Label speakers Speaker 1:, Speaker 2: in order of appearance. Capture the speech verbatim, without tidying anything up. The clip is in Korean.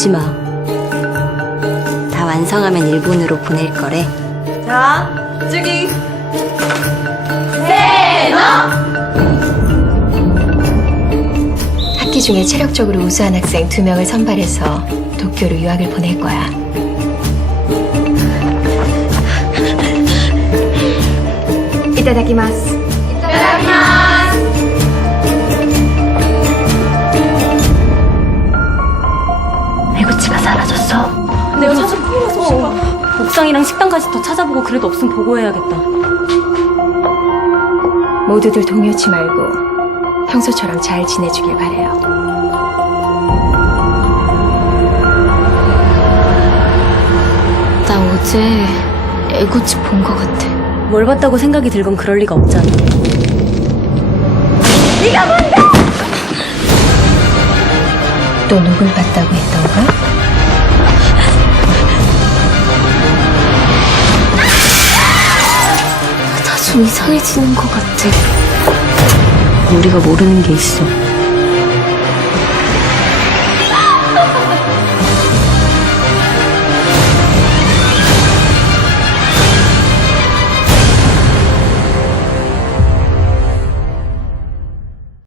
Speaker 1: 울지 마. 다 완성하면 일본으로 보낼 거래.
Speaker 2: 자, 저기
Speaker 3: 학기 중에 체력적으로 우수한 학생 두 명을 선발해서 도쿄로 유학을 보낼 거야. 이타다키마스. 메구치가 사라졌어.
Speaker 1: 내가 찾아보고 옥상이랑 식당까지 더 찾아보고 그래도 없으면 보고해야겠다.
Speaker 3: 모두들 동요치 말고 평소처럼 잘 지내주길 바래요.
Speaker 1: 나 어제 애구치 본 것 같아. 뭘 봤다고 생각이 들건 그럴 리가 없잖아.
Speaker 3: 또 누굴 봤다고 했던가?
Speaker 1: 다 좀 이상해지는 것 같아. 우리가 모르는 게 있어.